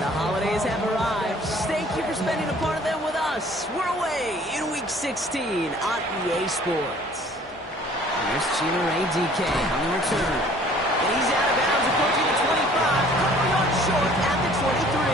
The holidays have arrived. Thank you for spending a part of them with us. We're away in Week 16 on EA Sports. Here's Chino DK on the return. And he's out of bounds approaching the 25, couple yards short at the 23.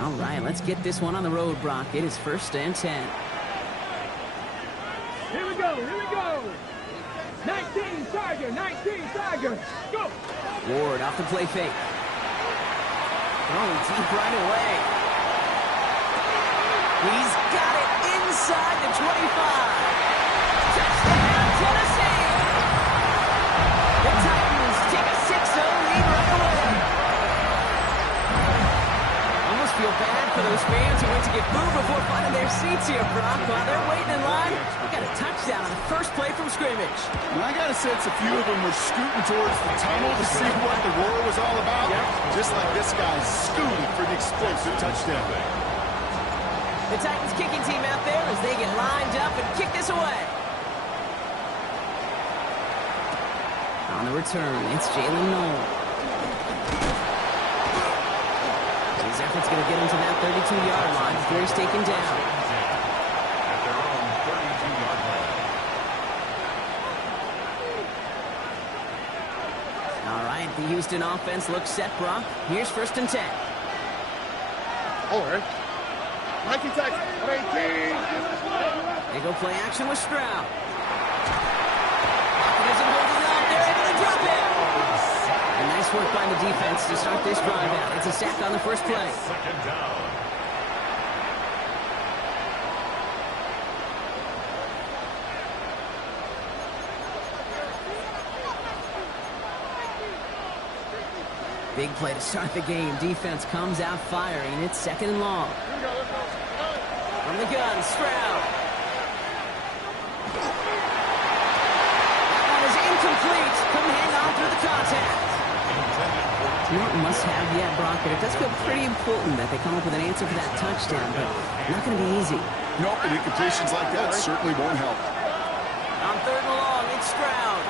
All right, let's get this one on the road, Brock. It is 1st and 10. Here we go, here we go. 19 Tiger, 19 Tiger. Go. Ward off the play fake. Throwing deep right away. He's got it inside the 25. Touchdown, Tennessee. The Titans take a 6-0 lead right away. Almost feel bad for those fans who went to get food before finding their seats here, Brock. While they're waiting in line, we got a touchdown on the first play from scrimmage. And I got a sense a few of them were scooting towards the tunnel to see what the roar was all about. Just like this guy scooted for the explosive touchdown. The Titans kicking team out there as they get lined up and kick this away. On the return, it's Jalen Noel. His effort's going to get him to that 32-yard line before he's taken down. At their own 32-yard line. All right, the Houston offense looks set, Brock. Here's 1st and 10. All right. Nike Tech, 18. They go play action with Stroud. Pocket isn't holding up. They're able to drop it. And nice work by the defense to start this drive out. It's a sack on the first play. 2nd down. Big play to start the game. Defense comes out firing. It's 2nd and long. From the gun, Stroud. That one is incomplete. Couldn't hang on through the contact. Not must-have yet, Brock, but it does feel pretty important that they come up with an answer for that touchdown, but not going to be easy. Nope, and incompletions like that certainly won't help. On 3rd and long, it's Stroud.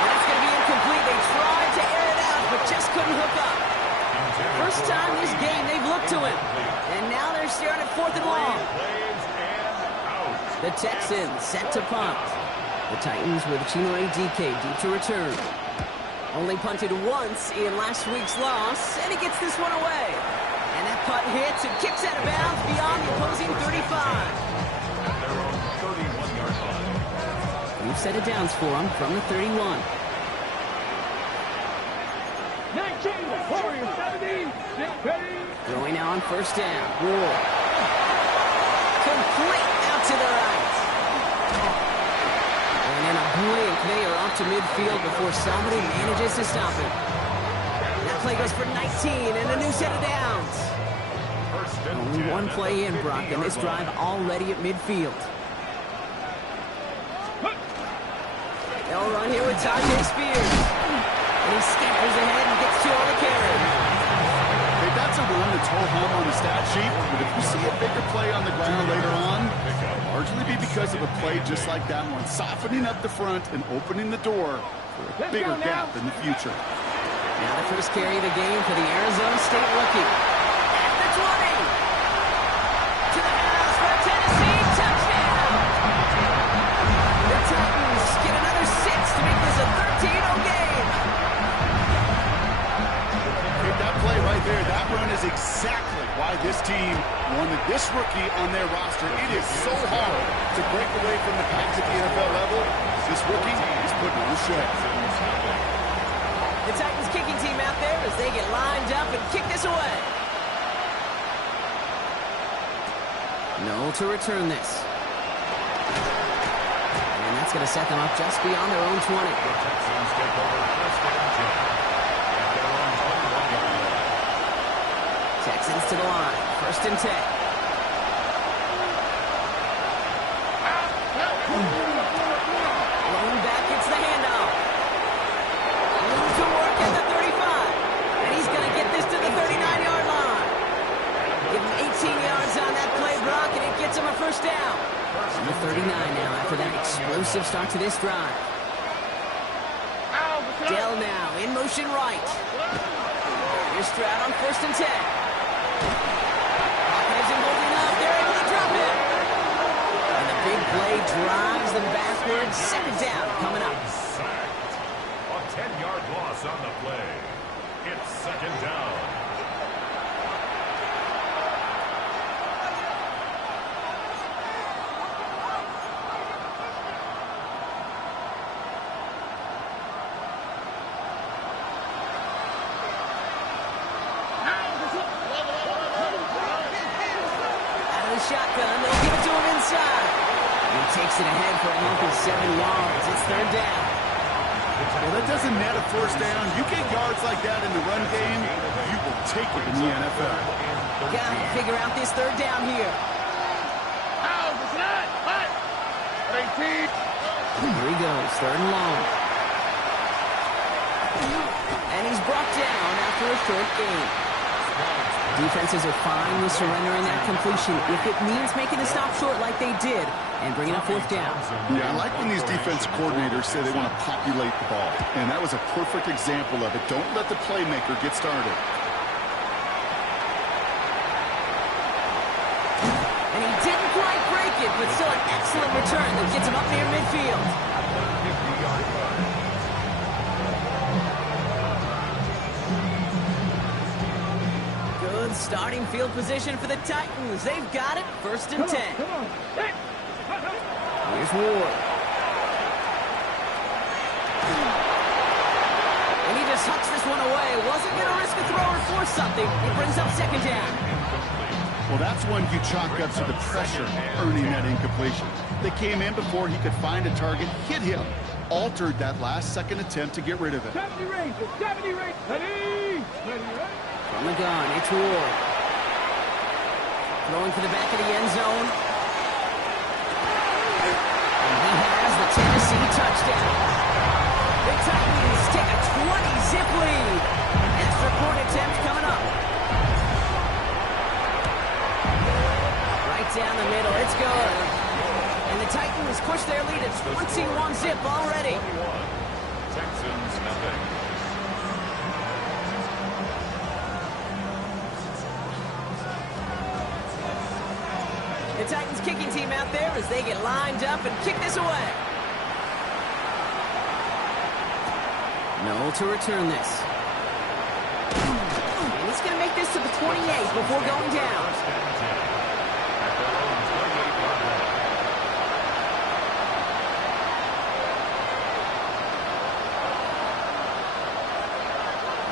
And it's going to be incomplete. They tried to air it out, but just couldn't hook up. First time this game they've looked to him. And now they're staring at 4th and long. The Texans set to punt. The Titans with Chino DK deep to return. Only punted once in last week's loss, and he gets this one away. And that punt hits and kicks out of bounds beyond the opposing 35. At their own 31-yard line. We've set it downs for him from the 31. 19, Warriors, 17, get ready. Throwing now on 1st down. Ward. Complete out to the right. And in a blink, they are off to midfield before somebody manages to stop him. That play goes for 19 and a new set of downs. Only one play in, Brock, and this drive already at midfield. They'll run here with Tajay Spears. And he scampers ahead and gets 2 on the carry. Hey, that's a run that's ho-hum on the stat sheet, but if you see a bigger play on the ground later on, it'll largely be because of a play just like that one, softening up the front and opening the door for a bigger gap in the future. Now the first carry of the game for the Arizona State rookie. At the 20. To the house for Tennessee. Touchdown. The Titans get another 6 to make this a 13-0 game. Hey, that play right there, that run is exactly why this team wanted this rookie on their roster. It is so hard to break away from the pack at the NFL level. This rookie is putting on the show. The Titans kicking team out there as they get lined up and kick this away. Noel to return this. And that's going to set them up just beyond their own 20. Texans take over 1st and 10. At their own 21-yard line. Texans to the line. 1st and 10. Explosive start to this drive. Dell now in motion right. Here's Stroud on 1st and 10. Pocket isn't holding up. They're able to drop it. And the big play drives them backwards. 2nd down coming up. A 10-yard loss on the play. It's 2nd down. Shotgun, they'll give it to him inside. He takes it ahead for a healthy 7 yards. It's 3rd down. Well, that doesn't net a 1st down. You get yards like that in the run game, you will take it in the NFL. Gotta figure out this 3rd down here. Here he goes, 3rd and long. And he's brought down after a short gain. Defenses are fine with surrendering that completion if it means making a stop short like they did and bringing up 4th down. Yeah, I like when these defense coordinators say they want to populate the ball. And that was a perfect example of it. Don't let the playmaker get started. And he didn't quite break it, but still an excellent return that gets him up near midfield. Starting field position for the Titans. They've got it. 1st and 10. Here's Ward. And he just hucks this one away. Wasn't going to risk a throw or force something. He brings up 2nd down. Well, that's one you chalk up to the pressure earning that incompletion. They came in before he could find a target, hit him, altered that last-second attempt to get rid of it. 70 Rangers, 70 Rangers. Ready? From the gun, it's Ward. Throwing for the back of the end zone. And he has the Tennessee touchdown. The Titans take a 20-zip lead. Extra point attempt coming up. Right down the middle, it's good. And the Titans push their lead at 21-zip already. Texans nothing. The Titans kicking team out there as they get lined up and kick this away. No to return this. And he's going to make this to the 28 before going down.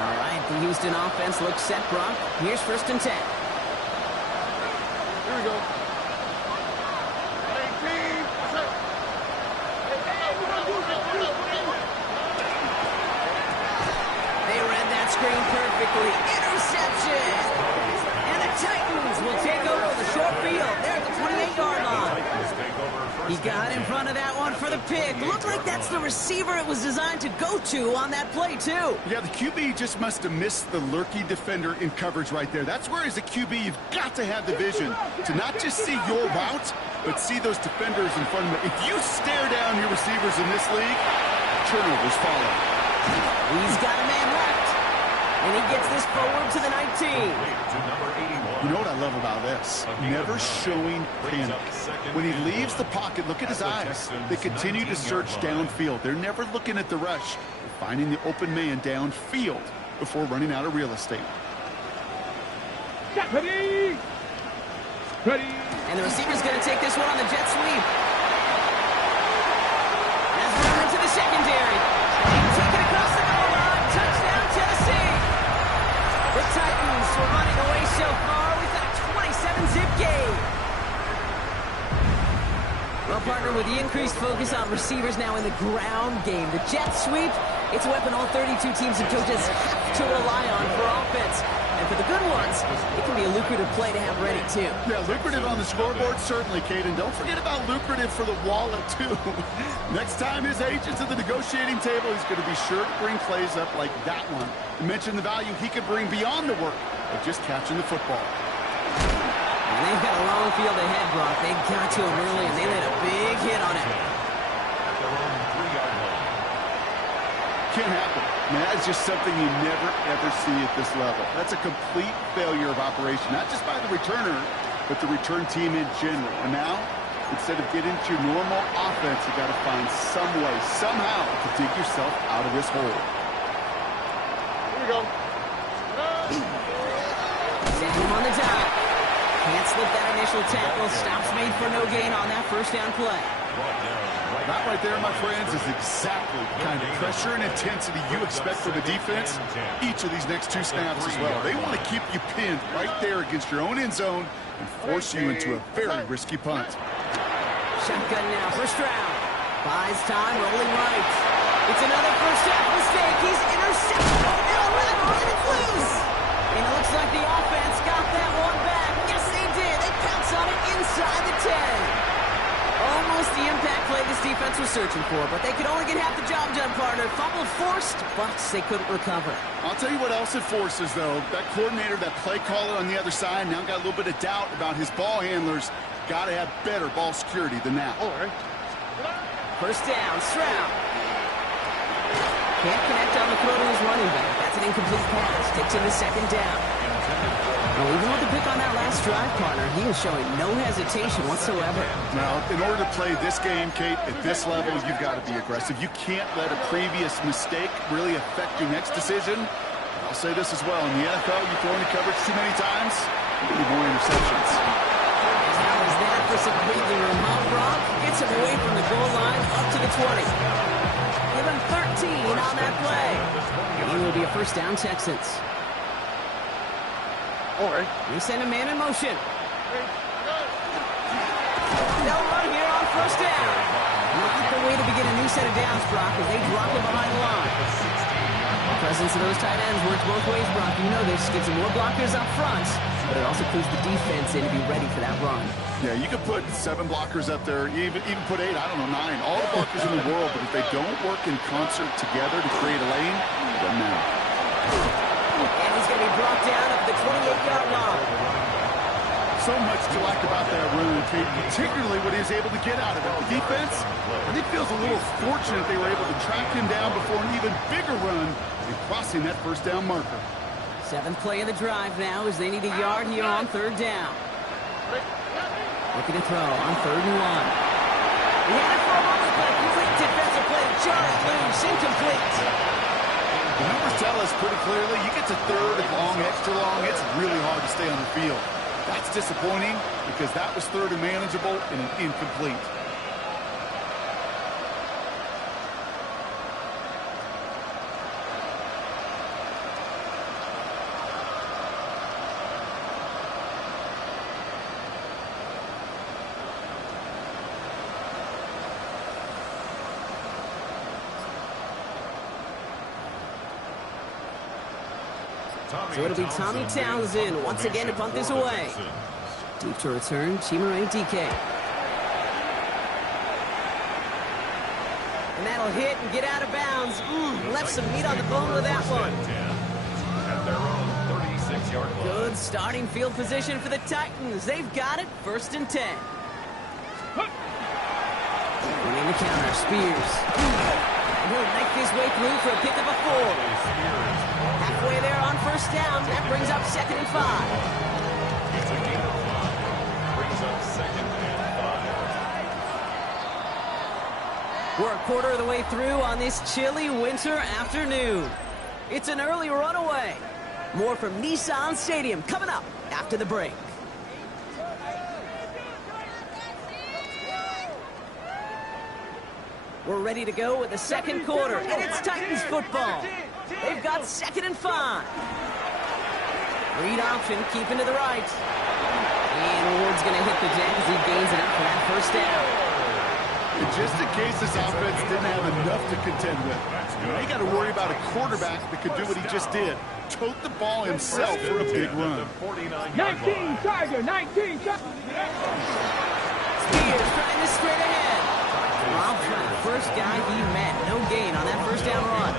All right, the Houston offense looks set, Brock. Here's 1st and 10. Here we go. Screen perfectly. Interception! And the Titans will take over the short field. They're at the 28-yard line. He got in front of that one for the pick. Looked like that's the receiver it was designed to go to on that play, too. Yeah, the QB just must have missed the lurky defender in coverage right there. That's where, as a QB, you've got to have the vision to not just see your route, but see those defenders in front of you. If you stare down your receivers in this league, turnovers follow. He's got a man wrapped. And he gets this forward to the 19. You know what I love about this? Never showing panic. When he leaves the pocket, look at his eyes. They continue to search downfield. They're never looking at the rush. They're finding the open man downfield before running out of real estate. Ready? Ready? And the receiver's going to take this one on the jet sweep. As we're into the secondary. Take it across the goal line. Touchdown, Tennessee. The Titans were running away so far with a 27-zip game. Well, partner, with the increased focus on receivers now in the ground game, the jet sweep, it's a weapon all 32 teams and coaches have to rely on for offense. And for the good ones, it can be a lucrative play to have ready, too. Yeah, lucrative on the scoreboard, certainly, Caden. Don't forget about lucrative for the wallet, too. Next time his agent's at the negotiating table, he's going to be sure to bring plays up like that one. You mentioned the value he could bring beyond the work of just catching the football. And they've got a long field ahead, Brock. They got to him early, and they laid a big hit on it. their own 3-yard line. Can't happen. I mean, that is just something you never, ever see at this level. That's a complete failure of operation, not just by the returner, but the return team in general. And now, instead of getting to your normal offense, you got to find some way, somehow, to dig yourself out of this hole. Here we go. Send him on the dot. Can't slip that initial tackle. Stops made for no gain on that first down play. That right there, my friends, is exactly the kind of pressure and intensity you expect from the defense each of these next 2 snaps as well. They want to keep you pinned right there against your own end zone and force you into a very risky punt. Shotgun now, first round. Buys time, rolling right. It's another first half mistake. He's intercepted. Oh, no, and it's loose. And it looks like the offense got that one back. Yes, they did. They pounce on it inside the 10. Almost the impact play this defense was searching for, but they could only get half the job done, partner. Fumble forced, but they couldn't recover. I'll tell you what else it forces, though. That coordinator, that play caller on the other side, now got a little bit of doubt about his ball handlers. Got to have better ball security than that. All right. First down, Stroud. Can't connect on the throw to his running back. That's an incomplete pass. Takes him to second down. Well, even with the pick on that last drive, partner, he is showing no hesitation whatsoever. Now, in order to play this game, Kate, at this level, you've got to be aggressive. You can't let a previous mistake really affect your next decision. I'll say this as well. In the NFL, you throw into coverage too many times, you need more interceptions. How is that for some breathing room, huh, Brock? Gets him away from the goal line up to the 20. Give him 13 on that play. And it will be a first down, Texans. All right. We send a man in motion. They'll run here on first down. Not the way to begin a new set of downs, Brock, as they drop him behind the line. The presence of those tight ends works both ways, Brock. You know this. Gets some more blockers up front, but it also clues the defense in to be ready for that run. Yeah, you could put 7 blockers up there, even put 8, I don't know, 9. All the blockers in the world, but if they don't work in concert together to create a lane, it doesn't matter. And he's going to be brought down at the 28-yard line. So much to like about that run, Kate, particularly what he was able to get out of it. The defense, I think, feels a little fortunate they were able to track him down before an even bigger run and crossing that first down marker. 7th play of the drive now as they need a yard here on third down. Looking to throw on 3rd and 1. He had it for a moment, but a complete defensive play to jar it loose, incomplete. The numbers tell us pretty clearly, you get to 3rd and long, extra long, it's really hard to stay on the field. That's disappointing because that was 3rd and manageable and an incomplete. So it'll be Tommy Townsend once again to punt this away. Deep to return, Chimere DK. And that'll hit and get out of bounds. Left some meat on the bone with that one. At their own 36-yard line. Good starting field position for the Titans. They've got it, 1st and 10. Winning the counter, Spears. And he'll make his way through for a pick of a 4. Halfway there on first down. That brings up 2nd and 5. It's a gain of 5. Brings up 2nd and 5. We're a quarter of the way through on this chilly winter afternoon. It's an early runaway. More from Nissan Stadium coming up after the break. We're ready to go with the second quarter, and it's Titans football. They've got 2nd and 5. Read option, keeping to the right. And Ward's going to hit the deck as he gains it up for that first down. And just in case this offense didn't have enough to contend with, now you got to worry about a quarterback that could do what he just did. Tote the ball himself for a big run. 19 Tiger, 19 Tiger. Spears trying to straight ahead. Rob Trent, first guy he met. No gain on that first down run.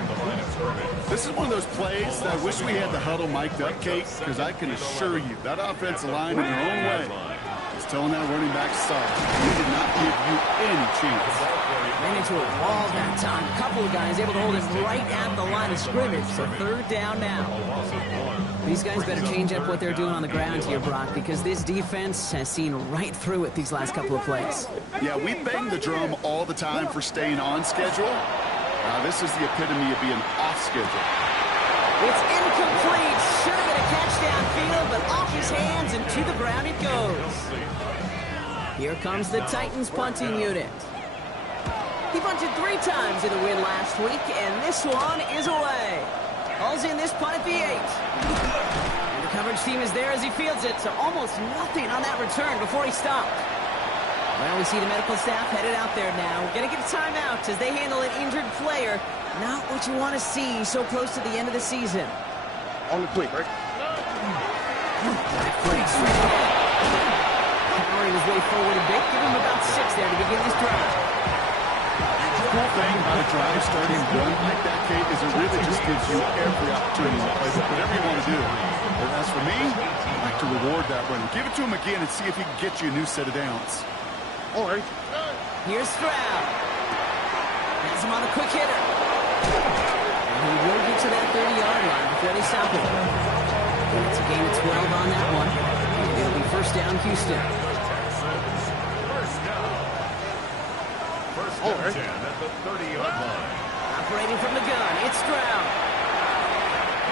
This is one of those plays that I wish we had the huddle mic'd up, Kate, because I can assure you that offensive line in their own way is telling that running back stop. We did not give you any chance. Ran into a wall that time. A couple of guys able to hold him right at the line of scrimmage. So third down now. These guys better change up what they're doing on the ground here, Brock, because this defense has seen right through it these last couple of plays. Yeah, we bang the drum all the time for staying on schedule. This is the epitome of being off schedule. It's incomplete. Should have been a catch downfield, but off his hands and to the ground it goes. Here comes the Titans punting unit. He punted 3 times in the win last week, and this one is away. Hauls in this punt at the 8. And the coverage team is there as he fields it, so almost nothing on that return before he stopped. Well, we see the medical staff headed out there now. We're going to get a timeout as they handle an injured player. Not what you want to see so close to the end of the season. On the quick, right? Powering his way forward a bit. Give him about 6 there to begin this drive. The cool thing about a drive starting one like that, Kate, is it really just gives you every opportunity to play whatever you want to do. But as for me, I like to reward that run. Give it to him again and see if he can get you a new set of downs. All right. Here's Stroud. Has him on the quick hitter. And he will get to that 30-yard line before they stop him. It's a gain of 12 on that one. It'll be first down, Houston. First down 10 at the 30-yard line. Operating from the gun, it's Stroud.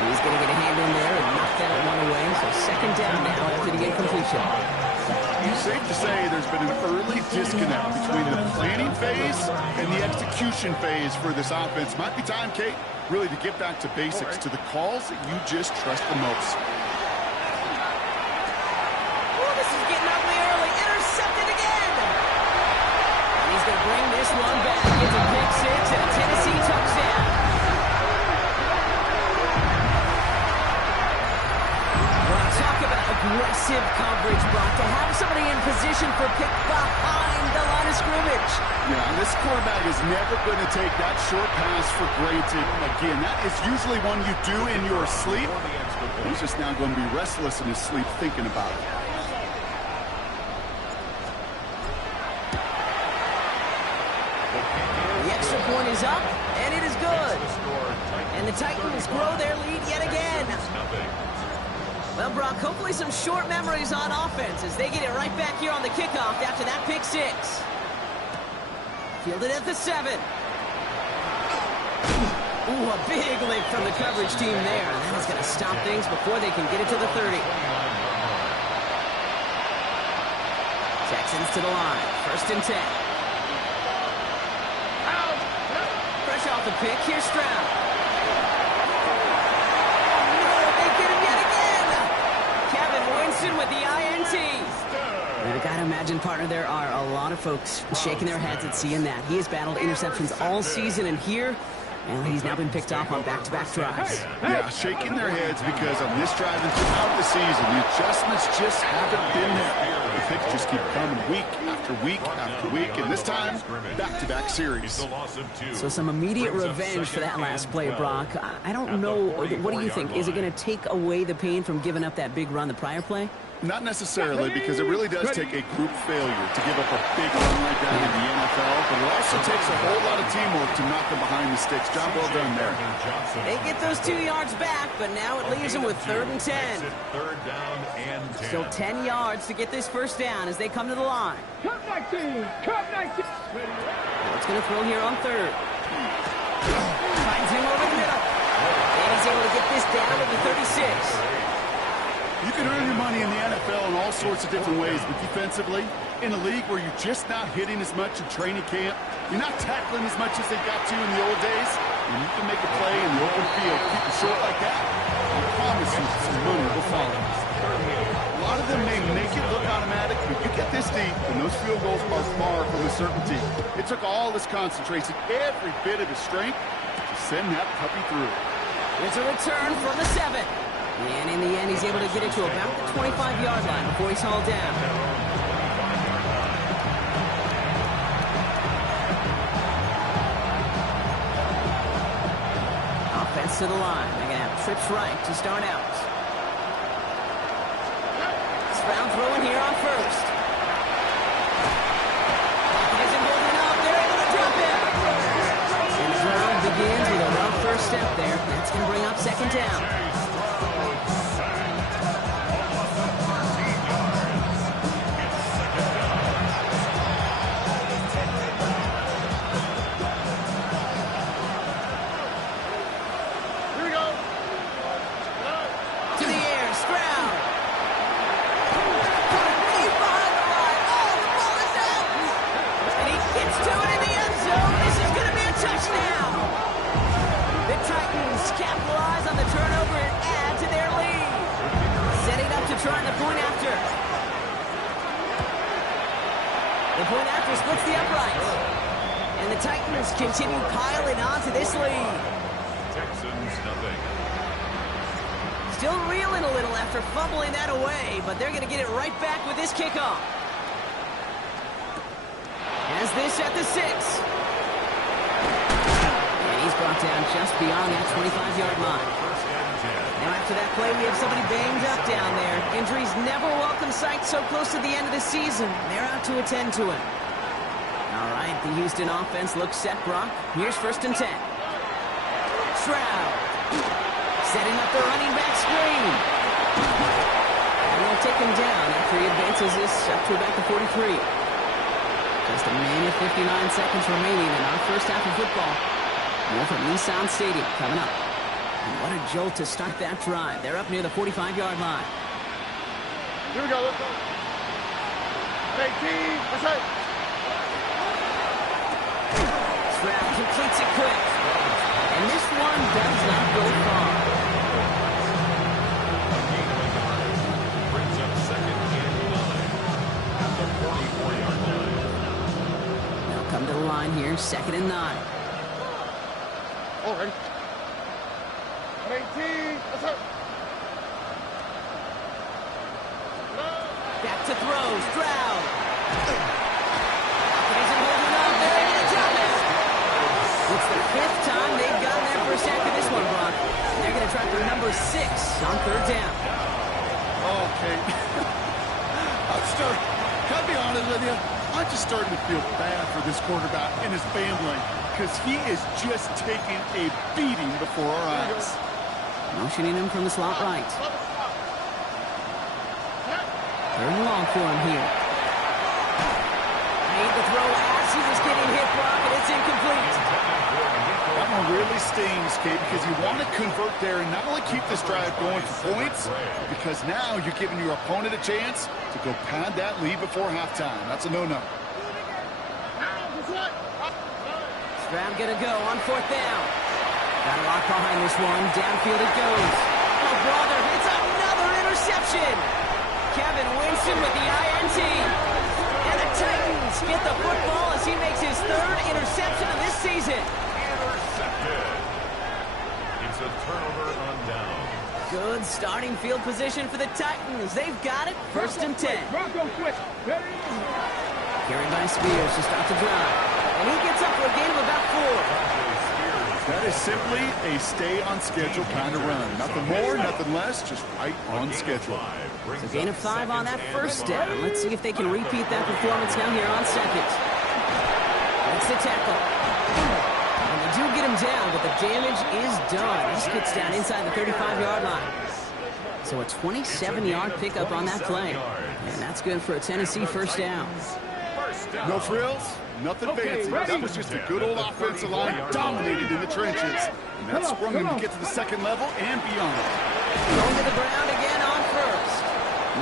He's going to get a hand in there and knock that one away. So second down now after the incompletion. It's safe to say there's been an early disconnect between the planning phase and the execution phase for this offense. Might be time, Kate, really to get back to basics, to the calls that you just trust the most. Oh, this is getting ugly early. Intercepted again. And he's going to bring this one back. It's a pick 6 and a Tennessee touchdown. Well, talk about aggressive coverage, Brock. To have somebody in position for pick behind the line of scrimmage. Yeah, this quarterback is never going to take that short pass for granted. Again, that is usually one you do in your sleep. He's just now going to be restless in his sleep thinking about it. The extra point is up, and it is good. And the Titans grow their lead yet again. Well, Brock, hopefully some short memories on offense as they get it right back here on the kickoff after that pick 6. Fielded at the 7. Ooh, a big lick from the coverage team there. That is going to stop things before they can get it to the 30. Texans to the line. First and 10. Fresh off the pick, here's Stroud. With the INT. I gotta imagine, partner, there are a lot of folks shaking their heads at seeing that. He has battled interceptions all season, and here, well, he's now been picked off on back-to-back drives. Yeah, shaking their heads because on this drive and throughout the season, the adjustments just haven't been there. The picks just keep coming week after week after week, and this time, back-to-back series. So some immediate revenge for that last play, Brock. I don't know. What do you think? Is it going to take away the pain from giving up that big run the prior play? Not necessarily, because it really does take a group failure to give up a big run like that in the NFL, but it also takes a whole lot of teamwork to knock them behind the sticks. Job well done there. They get those 2 yards back, but now it leaves them with 3rd and 10. Third down and 10. Still 10 yards to get this first down as they come to the line. Cup 19. Cup 19. What's going to throw here on 3rd? Finds him over the middle. And he's able to get this down to the 36. You can earn your money in the NFL in all sorts of different ways, but defensively, in a league where you're just not hitting as much in training camp, you're not tackling as much as they got to in the old days, and you can make a play in the open field, keep it short like that, I promise you some money will follow. A lot of them may make it look automatic, but you get this deep, and those field goals are far from a certainty. It took all this concentration, every bit of his strength, to send that puppy through. Here's a return from the 7. And in the end, he's able to get it to about the 25-yard line before he's hauled down. Offense to the line. They're going to have trips right to start out. Stroud throwing here on 1st. Isn't holding up. They're able to drop him. second down. Here we go. To the air, Stroud. Deep behind the line. Oh, the ball is out. And he gets to it in the end zone. This is going to be a touchdown. The Titans capitalize on the turnover and add to their lead. Setting up to try the point after. The point after splits the uprights. And the Titans continue piling on to this lead. Texans nothing. Still reeling a little after fumbling that away, but they're going to get it right back with this kickoff. Has this at the 6. And he's brought down just beyond that 25-yard line. Now after that play, we have somebody banged up down there. Injuries never a welcome sight so close to the end of the season. They're out to attend to him. All right, the Houston offense looks set, Brock. Here's 1st and 10. Stroud. Setting up the running back screen. And they'll take him down after he advances this up to about the 43. Just a minute 59 seconds remaining in our first half of football. More from Nissan Stadium coming up. And what a jolt to start that drive. They're up near the 45-yard line. Here we go. Let's go. 18. That's right. Stroud completes it quick. And this one does not go far. Brings up 2nd and 9 at the 44-yard line. They'll come to the line here, 2nd and 9. All right. 18. That's right. Back to throw, Stroud. Isn't holding on. They're going to drop it. It's the 5th time they've gotten their first sack of this one, Brock. They're going to try for number 6 on 3rd down. Okay. Gotta be honest with you, I'm just starting to feel bad for this quarterback and his family because he is just taking a beating before our eyes. Motioning him from the slot right. 3rd and long for him here. Made the throw as he was getting hit, Brock, and it's incomplete. That one really stings, Kate, because you want to convert there and not only keep this drive going for points, because now you're giving your opponent a chance to go pad that lead before halftime. That's a no-no. Stroud gonna go on 4th down. Got a lock behind this one. Downfield it goes. Oh, brother, it's another interception. Kevin Winston with the INT. And the Titans get the football as he makes his 3rd interception of this season. Intercepted. It's a turnover on down. Good starting field position for the Titans. They've got it. 1st and 10. Bronco quick. Carried by Spears to start the drive. And he gets up for a gain of about 4. That is simply a stay-on-schedule kind of run. Nothing more, nothing less, just right on schedule. So gain of 5 on that 1st down. Let's see if they can repeat that performance now here on 2nd. That's the tackle. And they do get him down, but the damage is done. This gets down inside the 35-yard line. So a 27-yard pickup on that play. And that's good for a Tennessee 1st down. No frills, nothing fancy. That was just a good old offensive line dominated in the trenches. And that sprung them to get to the 2nd level and beyond. Going to the ground again on 1st.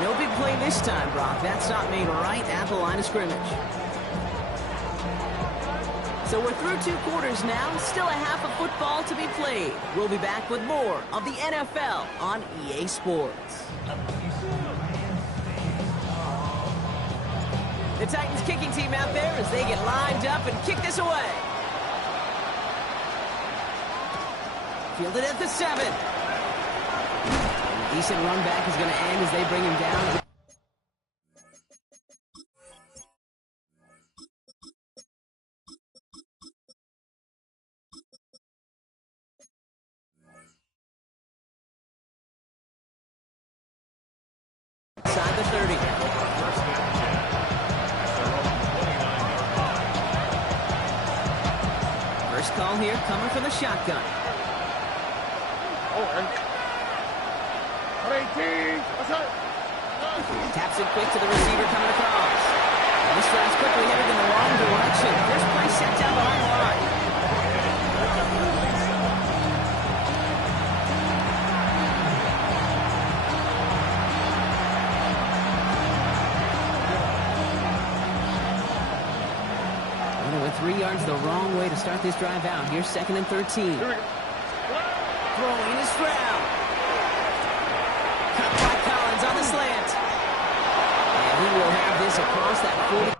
No big play this time, Brock. That stop made right at the line of scrimmage. So we're through 2 quarters now. Still a half of football to be played. We'll be back with more of the NFL on EA Sports. The Titans kicking team out there as they get lined up and kick this away. Fielded at the 7. A decent run back is going to end as they bring him down. Inside the 30. First call here coming from the shotgun. Over. 18. That's it. Taps it quick to the receiver coming across. This drive's quickly headed in the wrong direction. First play set down the wrong line. Well, with 3 yards the wrong way to start this drive out. Here's 2nd and 13. Throwing is Stroud. Cut by Collins on the slant. And he will have this across that 40.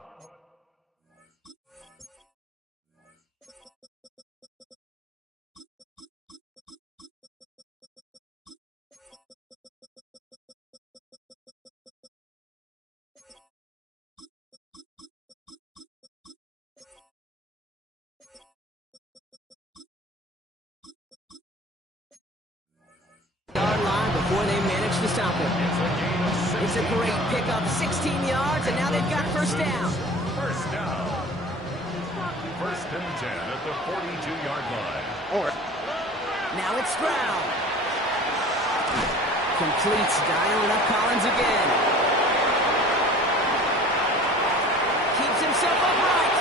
Before they manage to stop him. It's a great pickup, 16 yards, and now they've got first down. First down. 1st and 10 at the 42-yard line. Over. Now it's Stroud. Completes, dialing up Collins again. Keeps himself upright.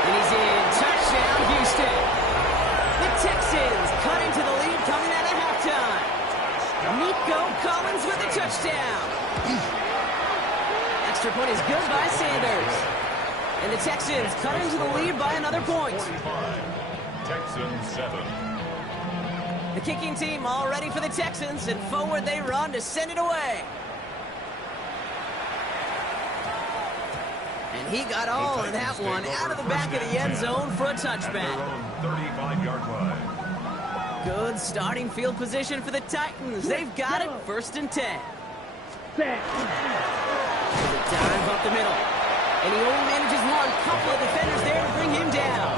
And he's in. Touchdown, Houston. The Texans cut into the lead coming out of halftime. Nico Collins with a touchdown. Extra point is good by Sanders. And the Texans cut into the lead by another point. 45. Texans 7. The kicking team all ready for the Texans, and forward they run to send it away. And he got all of that one out of the back of the end zone for a touchback. 35-yard line. Good starting field position for the Titans. They've got it, 1st and 10. Set. Dive up the middle. And he only manages one. Couple of defenders there to bring him down.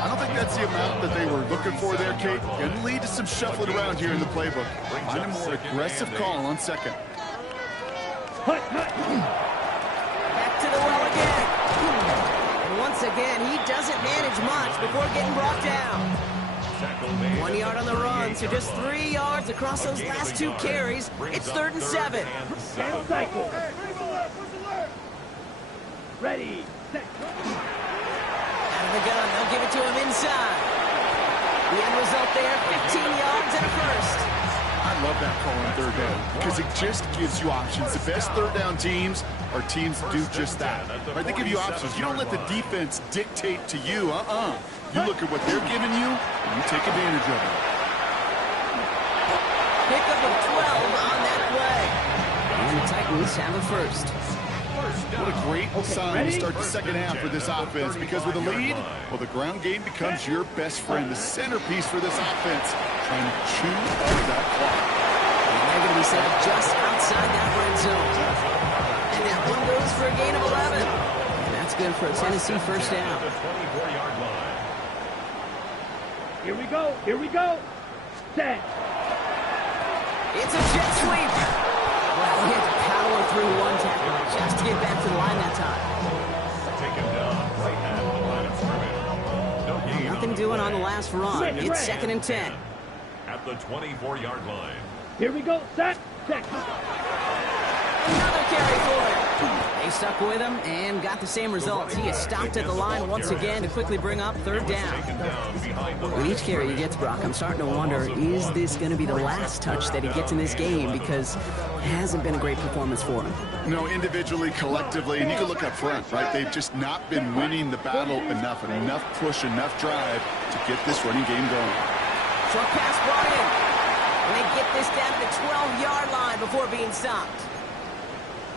I don't think that's the amount that they were looking for there, Kate. Going to lead to some shuffling around here in the playbook. Find a more aggressive call on 2nd. Hut. Back to the well again. And once again, he doesn't manage much before getting brought down. 1 yard on the run, so just 3 yards across those last 2 carries. It's 3rd and 7. And cycle. Ready. Set. Out of the gun, they'll give it to him inside. The end result there, 15 yards and a first. I love that call on 3rd down because it just gives you options. The best 3rd down teams are teams that do just that. Right? They give you options. You don't let the defense dictate to you. You look at what they're giving you, and you take advantage of it. Pickup of 12 on that play. And the Titans have a first. What a great sign to start the 2nd half for this offense, because with a lead, well, the ground game becomes your best friend, the centerpiece for this offense, trying to chew up that clock. And they're going to be set up just outside that red zone. And that one goes for a gain of 11. And that's good for a Tennessee first down. The 24-yard line. Here we go. Here we go. Set. It's a jet sweep. Well, he had to power through one tackle just to get back to the line that time. Taken down right at the line of scrimmage. No gain. Nothing doing on the last run. It's 2nd and 10. At the 24-yard line. Here we go. Set. Set. Another carry for him. They stuck with him and got the same results. He is stopped at the line once again to quickly bring up 3rd down. With each carry he gets, Brock, I'm starting to wonder, is this going to be the last touch that he gets in this game? Because it hasn't been a great performance for him. No, individually, collectively, and you can look up front, right? They've just not been winning the battle enough push, enough drive to get this running game going. Short pass brought in. And they get this down to the 12-yard line before being stopped.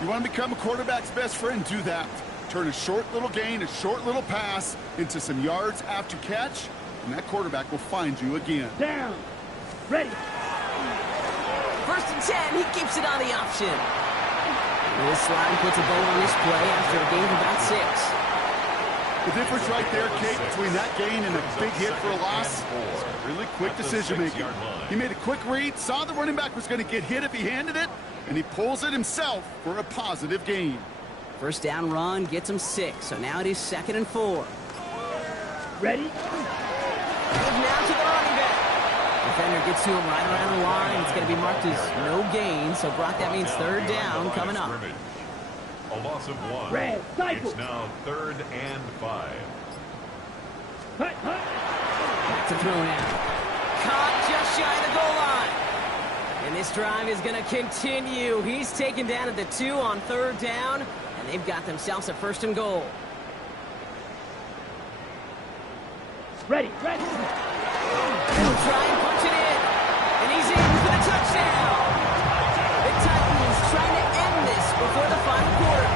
You want to become a quarterback's best friend? Do that. Turn a short little gain, a short little pass into some yards after catch, and that quarterback will find you again. Down. Ready. 1st and 10. He keeps it on the option. This slide puts a bow on this play after a gain of about 6. The difference right there, Kate, between that gain and a big hit for a loss is really quick decision-making. He made a quick read, saw the running back was going to get hit if he handed it, and he pulls it himself for a positive gain. First down run gets him 6, so now it is 2nd and 4. Ready. Give now to the running back. The Defender gets to him right around the line. It's going to be marked as no gain. So, Brock, that means third down coming up. A loss of 1. Red, cycle. It's now 3rd and 5. Back to throw now. Caught just shy of the goal line. And this drive is going to continue. He's taken down at the 2 on third down. And they've got themselves a 1st and goal. Ready. He'll try and punch it in. And he's in for the touchdown. The Titans trying to end this before the final quarter.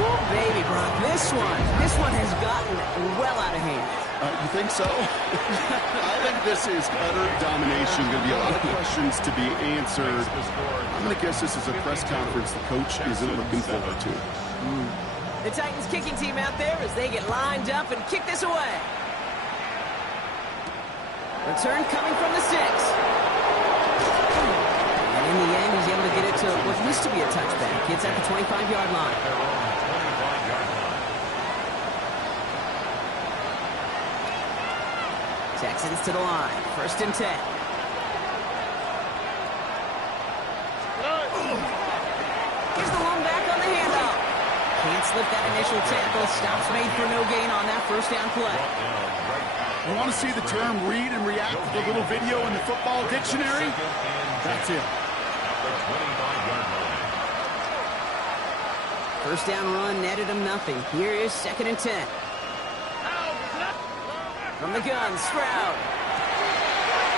Ooh, baby, Brock, this one has gotten well out of hand. You think so? I think this is utter domination. Going to be a lot of questions to be answered. I'm going to guess this is a press conference the coach isn't looking forward to. The Titans kicking team out there as they get lined up and kick this away. Return coming from the 6. And in the end, he's able to get it to what used to be a touchback. It's at the 25-yard line. Texans to the line. 1st and 10. Here's the long back on the handoff. Can't slip that initial tackle. Stops made for no gain on that 1st down play. You want to see the term read and react with a little video in the football dictionary? That's it. 1st down run netted him nothing. Here is 2nd and 10. From the gun, Stroud.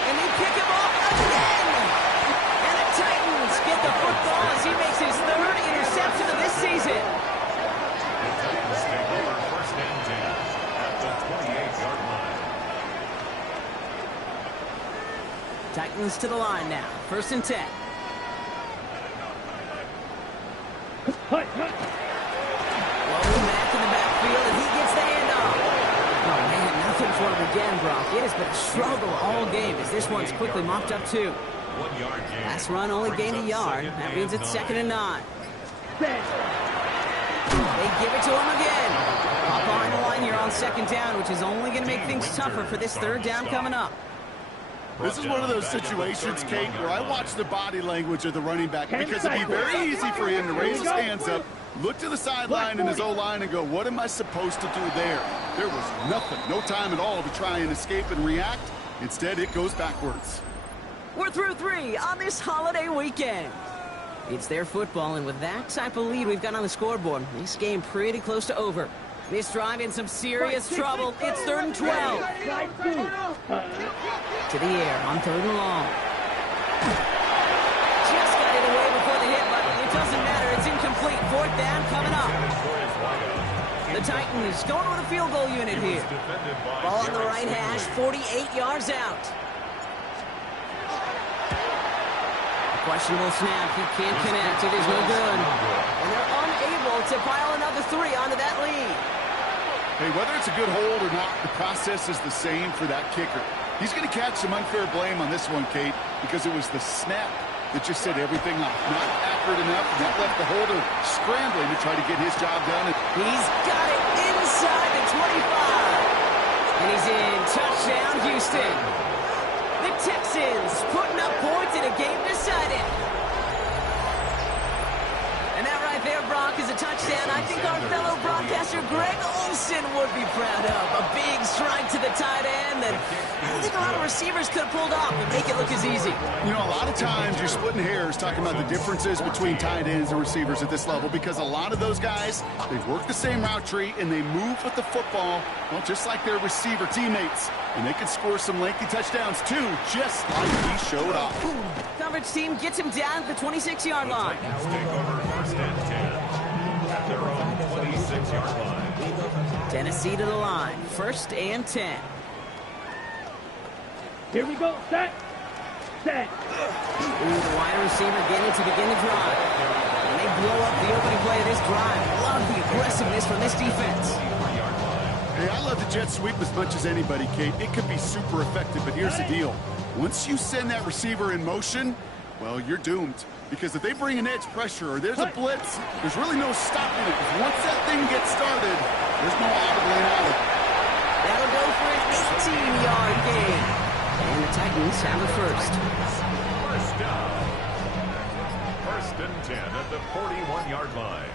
And they pick him off again. And the Titans get the football as he makes his 3rd interception of this season. The Titans take over 1st and 10 at the 28-yard line. Titans to the line now. 1st and 10. Welcome back in the backfield, and he gets the handoff. Oh, man, nothing for him again, Brock. It has been a struggle all game as this one's quickly mopped up, too. 1 yard gain. Last run only gained a yard. That means it's 2nd and 9. They give it to him again. Up behind the line here on 2nd down, which is only going to make things tougher for this 3rd down coming up. This is one of those situations, Kate, where I watch the body language of the running back because it'd be very easy for him to raise his hands up, look to the sideline in his O-line and go, what am I supposed to do there? There was nothing, no time at all to try and escape and react. Instead, it goes backwards. We're through 3 on this holiday weekend. It's their football, and with that type of lead we've got on the scoreboard, this game pretty close to over. This drive in some serious trouble. It's 3rd and 12. To the air on 3rd and long. Just got it away before the hit, but it doesn't matter. It's incomplete. 4th down coming up. The Titans going with a field goal unit here. Ball on the right hash, 48 yards out. Questionable snap. He can't connect. It is no good. And they're unable to pile another 3 onto that lead. Hey, whether it's a good hold or not, the process is the same for that kicker. He's going to catch some unfair blame on this one, Kate, because it was the snap that just set everything off. Not accurate enough, and that left the holder scrambling to try to get his job done. He's got it inside the 25. And he's in. Touchdown, Houston. The Texans putting up points in a game decided. And that right there, Brock, is a touchdown I think our fellow broadcaster Greg Olsen would be proud of. A big strike to the tight end that I don't think a lot of receivers could have pulled off and make it look as easy. You know, a lot of times you're splitting hairs talking about the differences between tight ends and receivers at this level because a lot of those guys, they work the same route tree and they move with the football, well, just like their receiver teammates. And they can score some lengthy touchdowns, too, just like he showed off. Coverage team gets him down at the 26-yard line. Titans take over 1st and 10 at their own 26-yard line. Tennessee to the line. 1st and 10. Here we go. Set. The wide receiver getting it to begin the drive. And they blow up the opening play of this drive. Love the aggressiveness from this defense. Hey, I love the jet sweep as much as anybody, Kate. It could be super effective, but here's the deal. Once you send that receiver in motion, well, you're doomed. Because if they bring an edge pressure or there's a blitz, there's really no stopping it. Once that thing gets started, there's no out of it. That'll go for an 15-yard gain. And the Titans have the first. First down. First and 10 at the 41-yard line.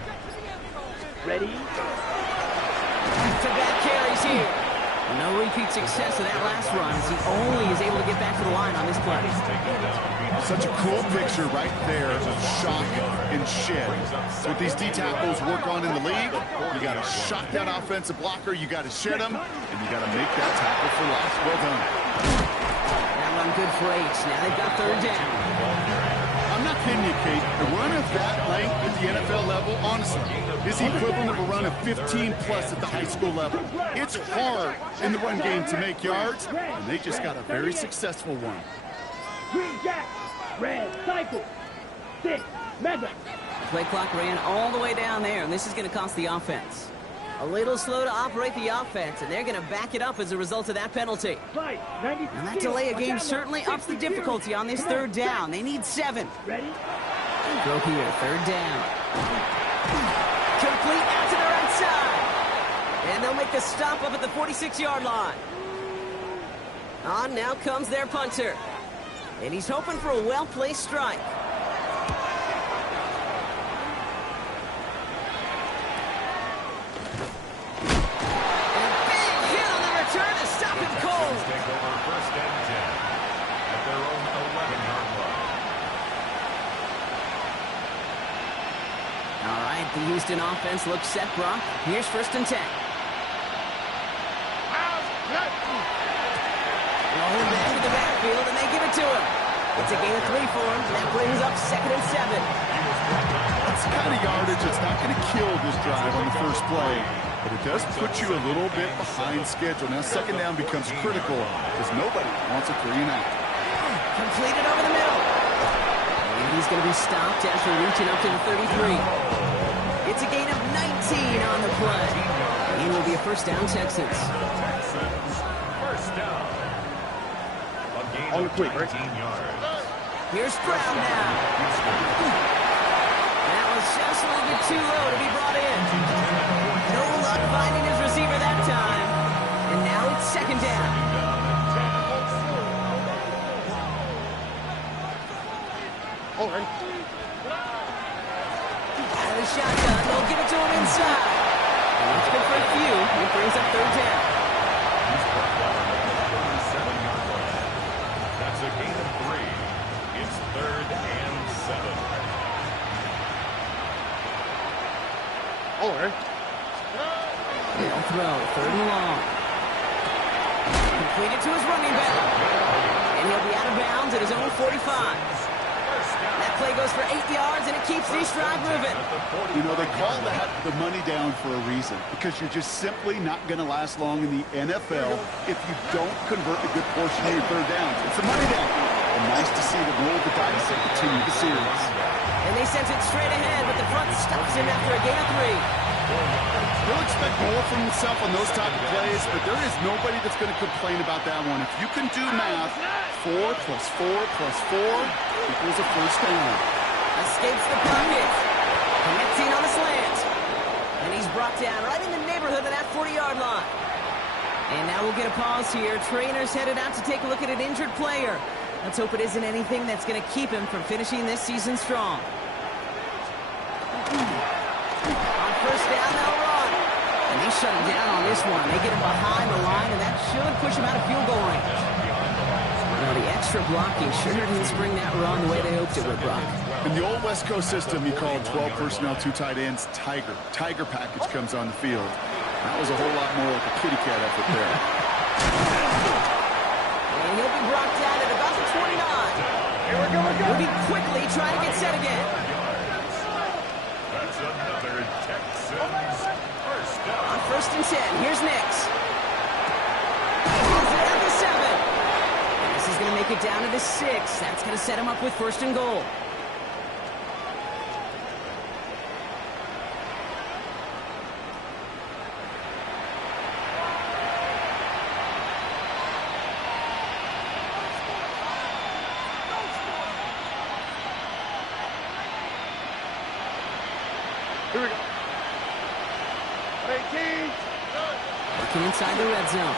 Ready? Back-to-back carries here. No repeat success of that last run as he only is able to get back to the line on this play. Such a cool picture right there of shock and shed. So what these D tackles work on in the league, you got to shock that offensive blocker, you got to shed him, and you got to make that tackle for loss. Well done. That run good for 8. Now they've got third down. I'm not kidding you, Kate. A run of that length at the NFL level, honestly, is the equivalent of a run of 15-plus at the high school level. It's hard in the run game to make yards, and they just got a very successful one. Green jack. Red cycle. 6. Mega. Play clock ran all the way down there, and this is going to cost the offense. A little slow to operate the offense, and they're going to back it up as a result of that penalty. And that delay of game certainly ups the difficulty on this third down. They need 7. Ready? Throw here, third down. Complete out to the right side. And they'll make the stop up at the 46-yard line. On now comes their punter. And he's hoping for a well-placed strike. The Houston offense looks set, Brock. Here's first and 10. Rolling back to the backfield, and they give it to him. It's a gain of 3 for him, and that brings up second and 7. That's the kind of yardage that's not going to kill this drive on the first play, but it does put you a little bit behind schedule. Now second down becomes critical because nobody wants a 3 and out. Completed over the middle. And he's going to be stopped after reaching up to the 33. It's a gain of 19 on the play. It will be a first down, Texans. First down. A gain of 19 yards. Here's Brown now. That was just a little bit too low to be brought in. No luck finding his receiver that time. And now it's second down. All right. Shotgun, they'll give it to him inside. And that's good for a few. It brings up third down. That's a gain of 3. It's third and 7. All right. They'll throw, third and long. Completed to his running back. And he'll be out of bounds at his own 45. That play goes for 8 yards, and it keeps this drive moving. You know, they call that the money down for a reason, because you're just simply not going to last long in the NFL if you don't convert a good portion of your third downs. It's a money down. And nice to see them roll the dice and continue the series. And they sent it straight ahead, but the front stops him after a gain of 3. He'll expect more from himself on those type of plays, but there is nobody that's going to complain about that one. If you can do math, 4 plus 4 plus 4 equals a first down. Escapes the pocket. Connecting on a slant. And he's brought down right in the neighborhood of that 40-yard line. And now we'll get a pause here. Trainer's headed out to take a look at an injured player. Let's hope it isn't anything that's going to keep him from finishing this season strong. On first down, they'll run. And they shut him down on this one. They get him behind the line, and that should push him out of field goal range. Now, the extra blocking sure didn't spring that run the way they hoped it would, Brock. In the old West Coast system, you call 12 personnel, 2 tight ends, Tiger. Tiger package comes on the field. That was a whole lot more like a kitty cat effort there. And he'll be brought down at about the 29. Here we go again. Moving quickly, trying to get set again. That's another Texans first down. On first and 10, here's Nix. He's down to 7. And this is going to make it down to the 6. That's going to set him up with first and goal. Here we go. 18. Working inside the red zone.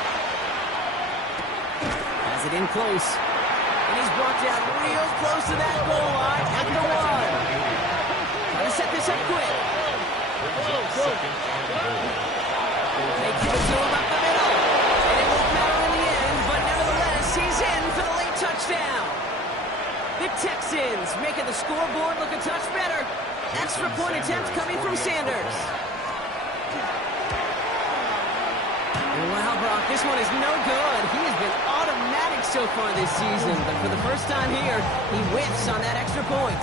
Has it in close. And he's brought down real close to that goal line at the 1. Trying to set this up quick. They give it to him up the middle. And it won't matter in the end, but nevertheless, he's in for the late touchdown. The Texans making the scoreboard look a touch better. Extra point attempt coming from Sanders. Wow, Brock, this one is no good. He has been automatic so far this season, but for the first time here, he whiffs on that extra point.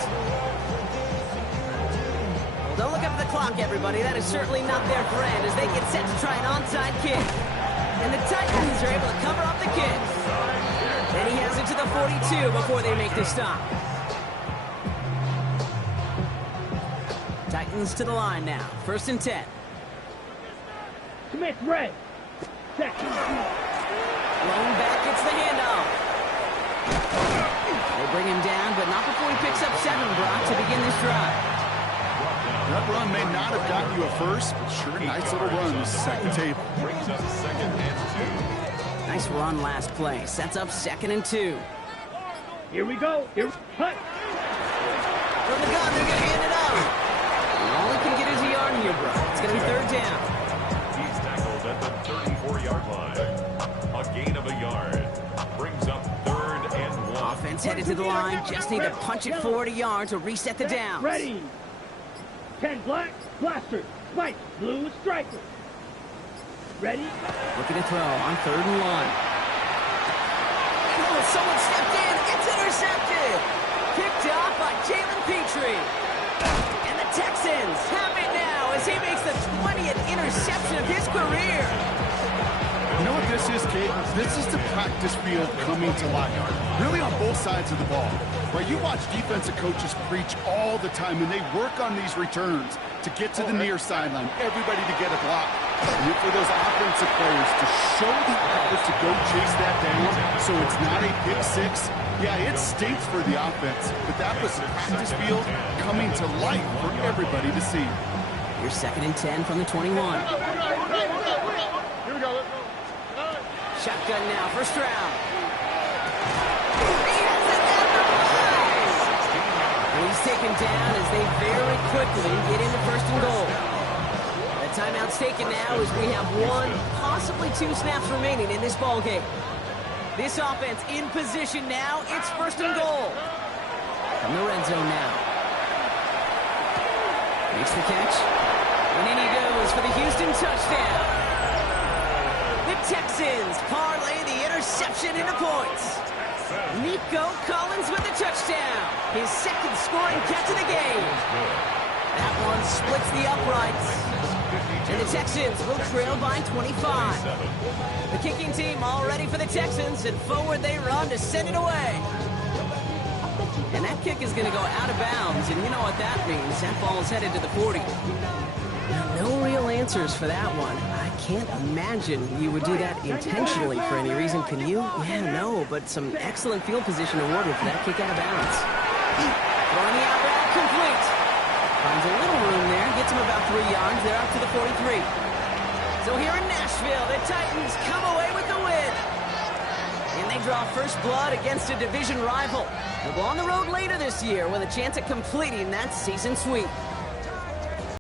Well, don't look up at the clock, everybody. That is certainly not their friend as they get set to try an onside kick. And the Titans are able to cover up the kick. And he has it to the 42 before they make the stop. Titans to the line now. 1st and 10. Smith red. Lone back gets the handoff. They bring him down, but not before he picks up 7, Brock, to begin this drive. That run may not have gotten you a first, but sure, nice little run to set the table. Brings up 2nd and 2. Nice run last play. Sets up 2nd and 2. Here we go. Here, hut. From the gun, they're going to hand it off. And all he can get is a yard here, Brock. It's going to be 3rd down. He's tackled at the 34-yard line. A gain of a yard. Brings up 3rd and 1. Offense headed to the line. Just need to punch it forward a yard to reset the downs. Ready. 10 black, blaster, spike, blue striker. Ready? Looking to throw on 3rd and 1. Oh, someone stepped in. It's intercepted. Picked off by Jalen Petrie. And the Texans have it now as he makes the 20th interception of his career. You know what this is, Kate? This is the practice field coming to life. Really on both sides of the ball. Right? You watch defensive coaches preach all the time, and they work on these returns to get to the near sideline, everybody to get a block. And for those offensive players to show the effort to go chase that down so it's not a pick 6. Yeah, it stinks for the offense, but that was the practice field coming to life for everybody to see. Here's 2nd and 10 from the 21. Here we go. Shotgun now, 1st round. He has it at the 5. And he's taken down as they very quickly get into 1st and goal. The timeout's taken now as we have 1, possibly 2 snaps remaining in this ball game. This offense in position now. It's 1st and goal. From the red zone now. Makes the catch. And in he goes for the Houston touchdown. The Texans parlay the interception into points. Nico Collins with the touchdown. His 2nd scoring catch of the game. That one splits the uprights. And the Texans will trail by 25. The kicking team all ready for the Texans, and forward they run to send it away. And that kick is going to go out of bounds, and you know what that means. That ball is headed to the 40. No real answers for that one. I can't imagine you would do that intentionally for any reason. Can you? Yeah, no, but some excellent field position awarded for that kick out of bounds. Throwing the out route complete. Finds a little room there, gets him about 3 yards. They're up to the 43. So here in Nashville, the Titans come away with the win. And they draw first blood against a division rival. They'll go on the road later this year with a chance at completing that season sweep.